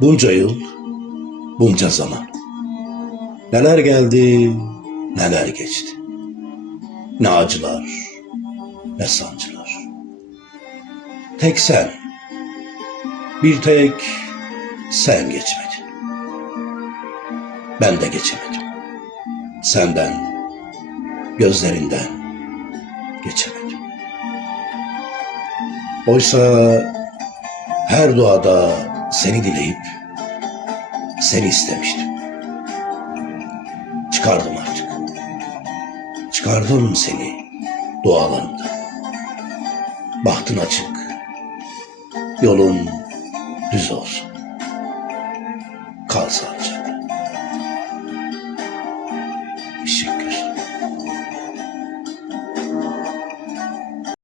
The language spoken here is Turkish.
Bunca yıl, bunca zaman. Neler geldi, neler geçti. Ne acılar, ne sancılar. Tek sen, bir tek sen geçmedin. Ben de geçemedim. Senden, gözlerinden geçemedim. Oysa her duada seni dileyip seni istemiştim. Çıkardım artık. Çıkardım seni dualarımda. Bahtın açık. Yolun düz olsun. Kal sağlıcakla.